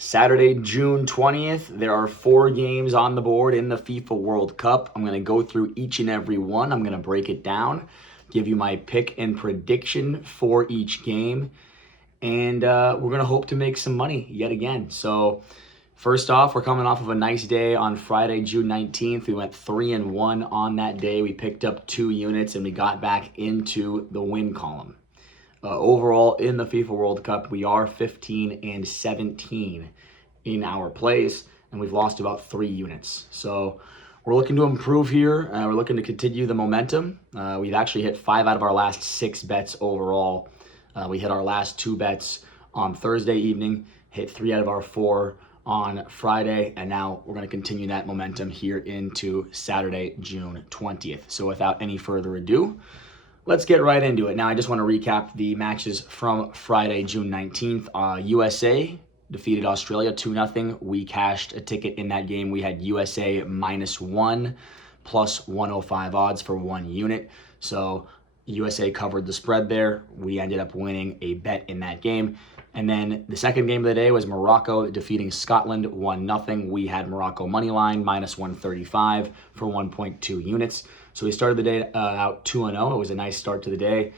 Saturday, June 20th, there are 4 games on the board in the FIFA World Cup. I'm going to go through each and every one. I'm going to break it down, give you my pick and prediction for each game, and we're going to hope to make some money yet again. So first off, we're coming off of a nice day on Friday, June 19th. We went 3-1 on that day. We picked up 2 units, and we got back into the win column. Overall, in the FIFA World Cup, we are 15-17 in our plays, and we've lost about 3 units. So we're looking to improve here. We're looking to continue the momentum. We've actually hit 5 out of our last 6 bets overall. We hit our last 2 bets on Thursday evening, hit 3 out of our 4 on Friday, and now we're going to continue that momentum here into Saturday, June 20th. So without any further ado, let's get right into it. Now, I just want to recap the matches from Friday, June 19th. USA defeated Australia 2-0. We cashed a ticket in that game. We had USA -1 plus 105 odds for 1 unit. So USA covered the spread there. We ended up winning a bet in that game. And then the second game of the day was Morocco defeating Scotland 1-0. We had Morocco money line -135 for 1.2 units. So we started the day out 2-0. It was a nice start to the day.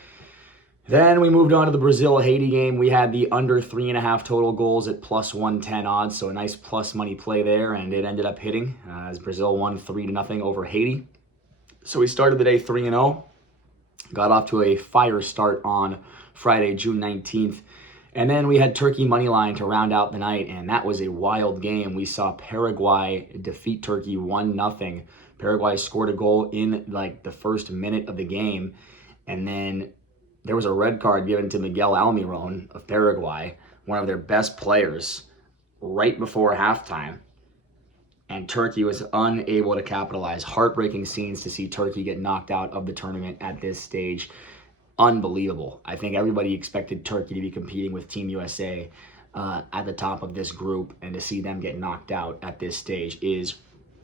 Then we moved on to the Brazil-Haiti game. We had the under 3.5 total goals at plus 110 odds. So a nice plus money play there, and it ended up hitting as Brazil won 3-0 over Haiti. So we started the day 3-0. Got off to a fire start on Friday, June 19th. And then we had Turkey money line to round out the night, and that was a wild game. We saw Paraguay defeat Turkey 1-0. Paraguay scored a goal in like the first minute of the game, and then there was a red card given to Miguel Almiron of Paraguay, one of their best players, right before halftime, and Turkey was unable to capitalize. Heartbreaking scenes to see Turkey get knocked out of the tournament at this stage. Unbelievable. I think everybody expected Turkey to be competing with Team USA at the top of this group, and to see them get knocked out at this stage is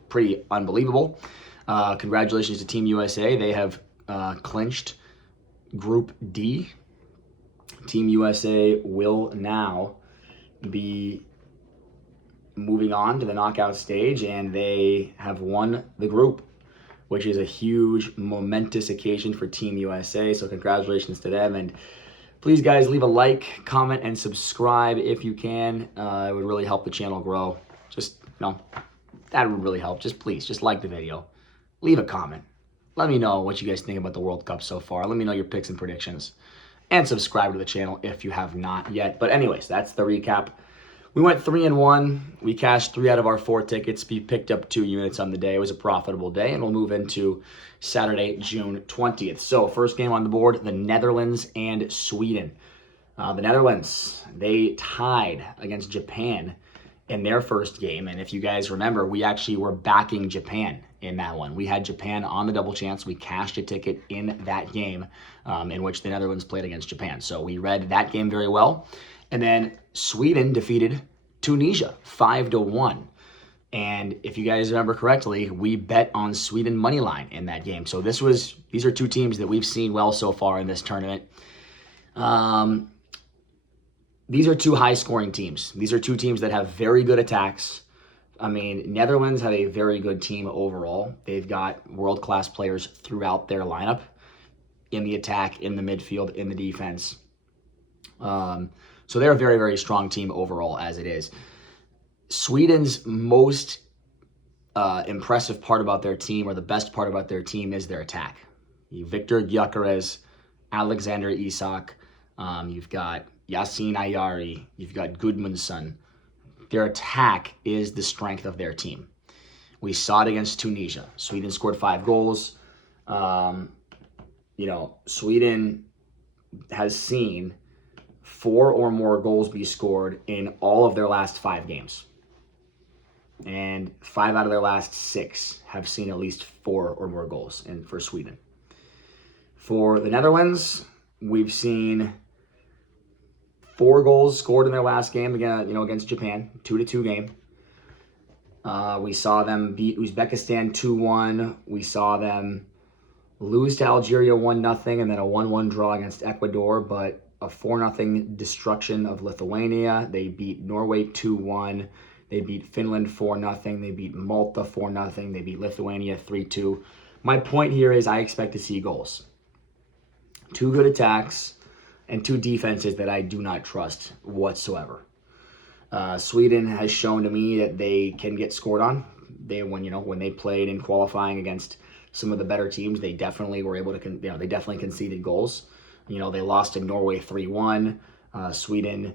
pretty unbelievable. Congratulations to Team USA. They have clinched Group D. Team USA will now be moving on to the knockout stage, and they have won the group, which is a huge, momentous occasion for Team USA. So congratulations to them. And please, guys, leave a like, comment, and subscribe if you can. It would really help the channel grow. That would really help. Please, just like the video. Leave a comment. Let me know what you guys think about the World Cup so far. Let me know your picks and predictions. And subscribe to the channel if you have not yet. But anyways, that's the recap. We went 3-1. We cashed 3 out of our 4 tickets. We picked up 2 units on the day. It was a profitable day, and we'll move into Saturday, June 20th. So first game on the board, the Netherlands and Sweden. The Netherlands, they tied against Japan in their first game. And if you guys remember, we actually were backing Japan in that one. We had Japan on the double chance. We cashed a ticket in that game in which the Netherlands played against Japan. So we read that game very well. And then Sweden defeated Tunisia 5-1. And if you guys remember correctly, we bet on Sweden money line in that game. So these are 2 teams that we've seen well so far in this tournament. These are 2 high-scoring teams. These are 2 teams that have very good attacks. I mean, Netherlands have a very good team overall. They've got world-class players throughout their lineup, in the attack, in the midfield, in the defense. So they're a very, very strong team overall as it is. Sweden's most impressive part about their team, or the best part about their team, is their attack. Victor Gyökeres, Alexander Isak, you've got Yasin Ayari, you've got Gudmundsson. Their attack is the strength of their team. We saw it against Tunisia. Sweden scored 5 goals. Sweden has seen 4 or more goals be scored in all of their last 5 games. And 5 out of their last 6 have seen at least 4 or more goals for Sweden. For the Netherlands, we've seen 4 goals scored in their last game against Japan, 2-2 game. We saw them beat Uzbekistan 2-1. We saw them lose to Algeria 1-0, and then a 1-1 draw against Ecuador. But a 4-0 destruction of Lithuania. They beat Norway 2-1. They beat Finland 4-0. They beat Malta 4-0. They beat Lithuania 3-2. My point here is I expect to see goals. 2 good attacks and 2 defenses that I do not trust whatsoever. Sweden has shown to me that they can get scored on. When they played in qualifying against some of the better teams, they definitely were able to, they definitely conceded goals. They lost to Norway 3-1. Sweden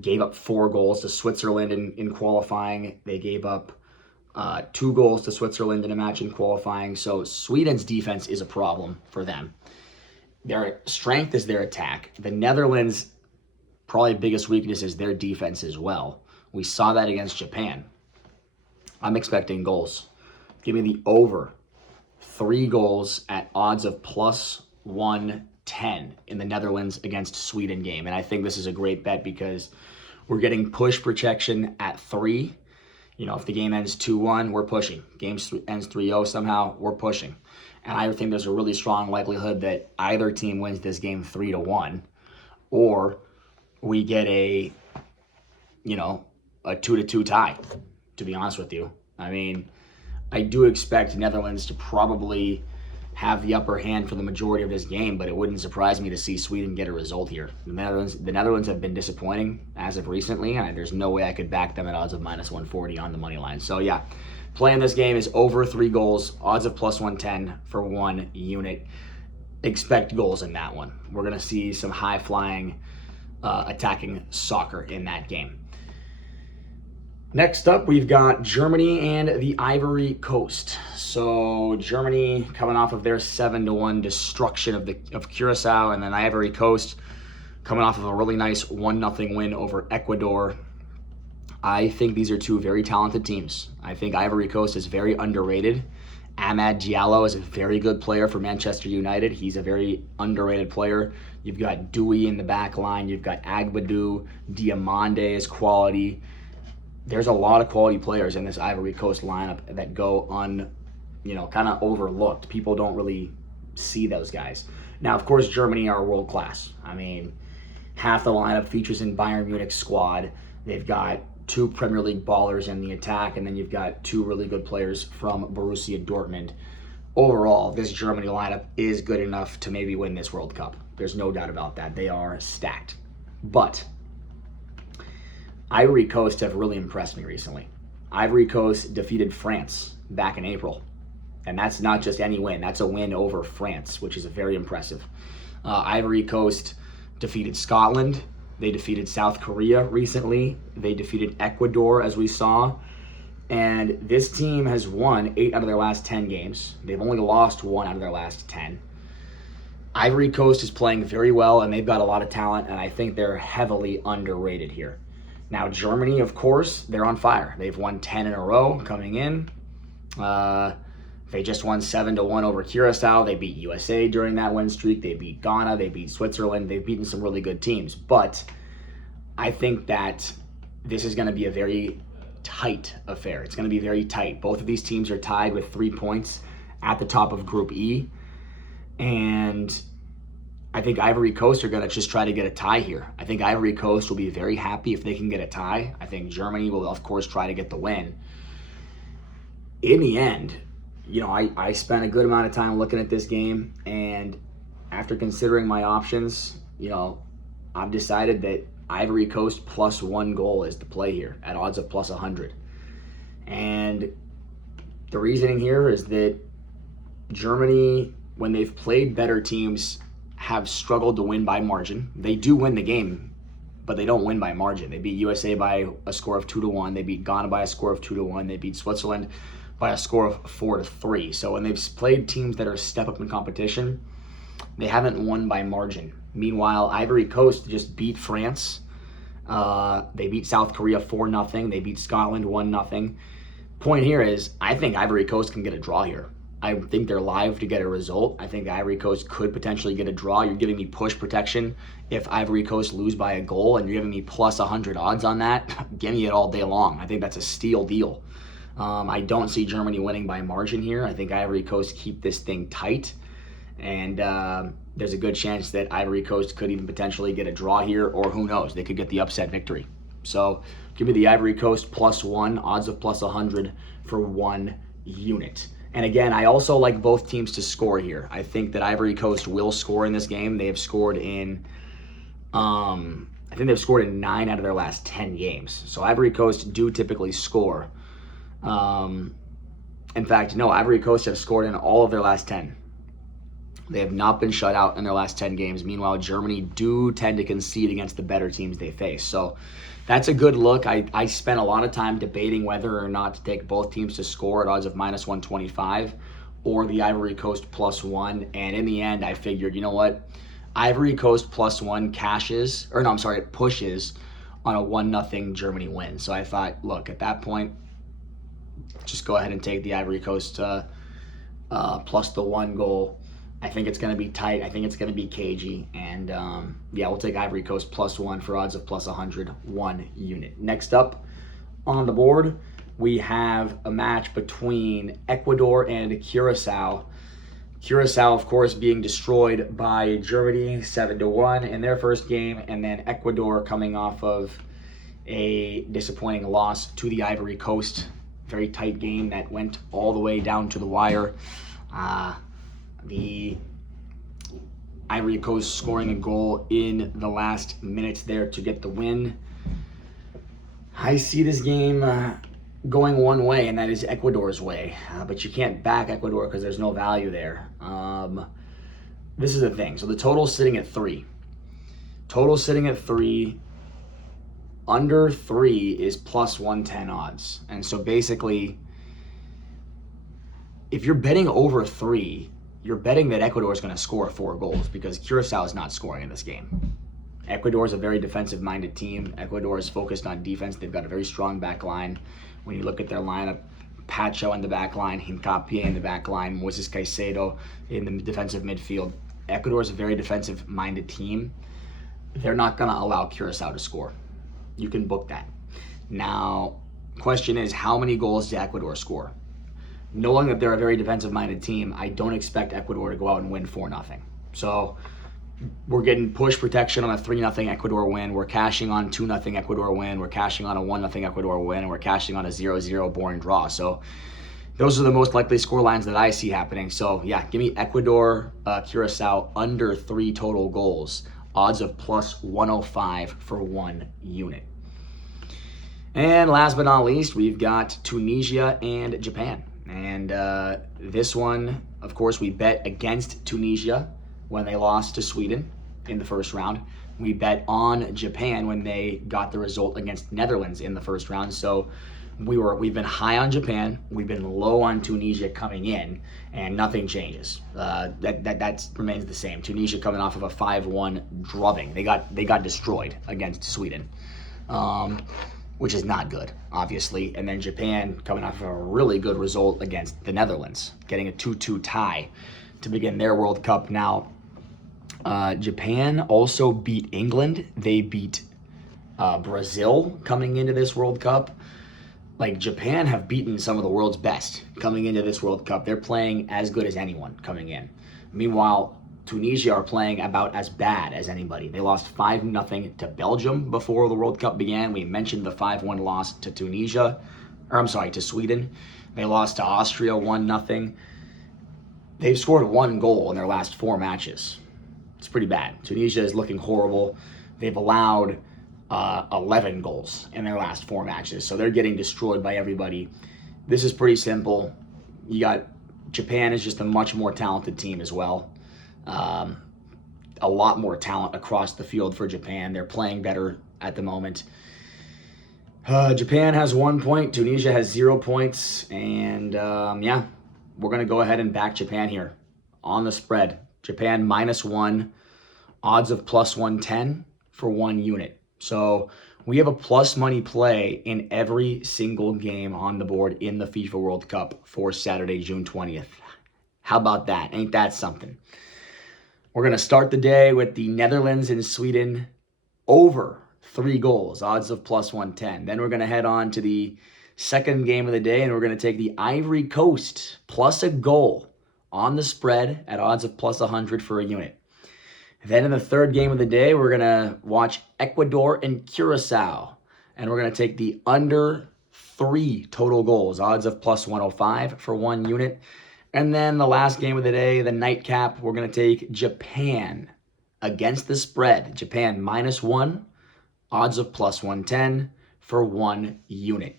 gave up 4 goals to Switzerland in qualifying. They gave up 2 goals to Switzerland in a match in qualifying. So Sweden's defense is a problem for them. Their strength is their attack. The Netherlands' probably biggest weakness is their defense as well. We saw that against Japan. I'm expecting goals. Give me the over 3 goals at odds of plus 110 in the Netherlands against Sweden game. And I think this is a great bet because we're getting push protection at 3. If the game ends 2-1, we're pushing. Game ends 3-0 somehow, we're pushing. And I think there's a really strong likelihood that either team wins this game 3-1, or we get a 2-2 tie, to be honest with you. I mean, I do expect Netherlands to probably have the upper hand for the majority of this game, but it wouldn't surprise me to see Sweden get a result here. The Netherlands have been disappointing as of recently, and there's no way I could back them at odds of minus 140 on the money line. So yeah, playing this game is over 3 goals, odds of plus 110 for 1 unit. Expect goals in that one. We're going to see some high-flying attacking soccer in that game. Next up, we've got Germany and the Ivory Coast. So Germany coming off of their 7-1 destruction of Curacao, and then Ivory Coast coming off of a really nice 1-0 win over Ecuador. I think these are 2 very talented teams. I think Ivory Coast is very underrated. Amad Diallo is a very good player for Manchester United. He's a very underrated player. You've got Dewey in the back line. You've got Agbadou. Diamande is quality. There's a lot of quality players in this Ivory Coast lineup that go kind of overlooked. People don't really see those guys. Now, of course, Germany are world class. I mean, half the lineup features in Bayern Munich's squad. They've got 2 Premier League ballers in the attack, and then you've got 2 really good players from Borussia Dortmund. Overall, this Germany lineup is good enough to maybe win this World Cup. There's no doubt about that. They are stacked. But Ivory Coast have really impressed me recently. Ivory Coast defeated France back in April. And that's not just any win. That's a win over France, which is very impressive. Ivory Coast defeated Scotland. They defeated South Korea recently. They defeated Ecuador, as we saw. And this team has won 8 out of their last 10 games. They've only lost 1 out of their last 10. Ivory Coast is playing very well, and they've got a lot of talent, and I think they're heavily underrated here. Now, Germany, of course, they're on fire. They've won 10 in a row coming in. They just won 7-1 over Curacao. They beat USA during that win streak. They beat Ghana. They beat Switzerland. They've beaten some really good teams. But I think that this is going to be a very tight affair. It's going to be very tight. Both of these teams are tied with 3 points at the top of Group E. And I think Ivory Coast are going to just try to get a tie here. I think Ivory Coast will be very happy if they can get a tie. I think Germany will, of course, try to get the win. In the end, I spent a good amount of time looking at this game, and after considering my options, I've decided that Ivory Coast plus 1 goal is the play here at odds of plus 100. And the reasoning here is that Germany, when they've played better teams, have struggled to win by margin. They do win the game, but they don't win by margin. They beat USA by a score of 2-1. They beat Ghana by a score of 2-1. They beat Switzerland by a score of 4-3. So when they've played teams that are a step up in competition, they haven't won by margin. Meanwhile, Ivory Coast just beat France. They beat South Korea 4-0. They beat Scotland 1-0. Point here is, I think Ivory Coast can get a draw here. I think they're live to get a result. I think Ivory Coast could potentially get a draw. You're giving me push protection if Ivory Coast lose by a goal, and you're giving me plus 100 odds on that. Give me it all day long. I think that's a steal deal. I don't see Germany winning by margin here. I think Ivory Coast keep this thing tight. And there's a good chance that Ivory Coast could even potentially get a draw here, or who knows, they could get the upset victory. So give me the Ivory Coast +1, odds of +100 for 1 unit. And again, I also like both teams to score here. I think that Ivory Coast will score in this game. They have scored in, I think they've scored in 9 out of their last 10 games. So Ivory Coast do typically score. In fact, no, Ivory Coast have scored in all of their last 10. They have not been shut out in their last 10 games. Meanwhile, Germany do tend to concede against the better teams they face. So that's a good look. I spent a lot of time debating whether or not to take both teams to score at odds of -125 or the Ivory Coast +1. And in the end, I figured, you know what? Ivory Coast +1 it pushes on a 1-0 Germany win. So I thought, look, at that point, just go ahead and take the Ivory Coast plus the 1 goal. I think it's going to be tight. I think it's going to be cagey. And yeah, we'll take Ivory Coast +1 for odds of +100, 1 unit. Next up on the board, we have a match between Ecuador and Curacao. Curacao, of course, being destroyed by Germany 7-1 in their first game. And then Ecuador coming off of a disappointing loss to the Ivory Coast. Very tight game that went all the way down to the wire. The Ivory Coast scoring a goal in the last minutes there to get the win. I see this game going one way, and that is Ecuador's way. But you can't back Ecuador because there's no value there. This is the thing. So the total's sitting at 3. Total sitting at 3. Under 3 is +110 odds. And so basically, if you're betting over 3, you're betting that Ecuador is going to score 4 goals because Curacao is not scoring in this game. Ecuador is a very defensive-minded team. Ecuador is focused on defense. They've got a very strong back line. When you look at their lineup, Pacho in the back line, Hincapié in the back line, Moises Caicedo in the defensive midfield. Ecuador is a very defensive-minded team. They're not going to allow Curacao to score. You can book that. Now, question is, how many goals does Ecuador score? Knowing that they're a very defensive-minded team, I don't expect Ecuador to go out and win 4-0. So we're getting push protection on a 3-0 Ecuador win. We're cashing on 2-0 Ecuador win. We're cashing on a 1-0 Ecuador win. And we're cashing on a 0-0 boring draw. So those are the most likely score lines that I see happening. So yeah, give me Ecuador, Curacao under 3 total goals. Odds of +105 for 1 unit. And last but not least, we've got Tunisia and Japan. And this one, of course, we bet against Tunisia when they lost to Sweden in the first round. We bet on Japan when they got the result against Netherlands in the first round. So we've been high on Japan, we've been low on Tunisia coming in, and nothing changes. That remains the same. Tunisia coming off of a 5-1 drubbing. They got destroyed against Sweden. Which is not good, obviously. And then Japan coming off of a really good result against the Netherlands, getting a 2-2 tie to begin their World Cup. Now, Japan also beat England. They beat Brazil coming into this World Cup. Like, Japan have beaten some of the world's best coming into this World Cup. They're playing as good as anyone coming in. Meanwhile, Tunisia are playing about as bad as anybody. They lost 5-0 to Belgium before the World Cup began. We mentioned the 5-1 loss to to Sweden. They lost to Austria 1-0. They've scored 1 goal in their last 4 matches. It's pretty bad. Tunisia is looking horrible. They've allowed 11 goals in their last 4 matches. So they're getting destroyed by everybody. This is pretty simple. You got Japan is just a much more talented team as well. A lot more talent across the field for Japan. They're playing better at the moment. Japan has 1 point. Tunisia has 0 points. And yeah, we're going to go ahead and back Japan here on the spread. Japan -1, odds of +110 for 1 unit. So we have a plus money play in every single game on the board in the FIFA World Cup for Saturday, June 20th. How about that? Ain't that something? We're going to start the day with the Netherlands and Sweden over 3 goals, odds of +110. Then we're going to head on to the second game of the day, and we're going to take the Ivory Coast plus a goal on the spread at odds of +100 for a unit. Then in the third game of the day, we're going to watch Ecuador and Curacao. And we're going to take the under 3 total goals, odds of plus 105 for 1 unit. And then the last game of the day, the nightcap, we're going to take Japan against the spread. Japan -1, odds of plus 110 for 1 unit.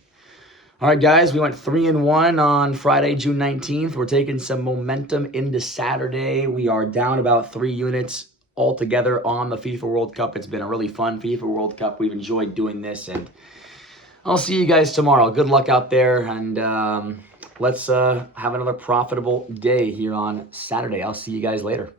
All right, guys, we went 3-1 on Friday, June 19th. We're taking some momentum into Saturday. We are down about 3 units altogether on the FIFA World Cup. It's been a really fun FIFA World Cup. We've enjoyed doing this, and I'll see you guys tomorrow. Good luck out there, and let's have another profitable day here on Saturday. I'll see you guys later.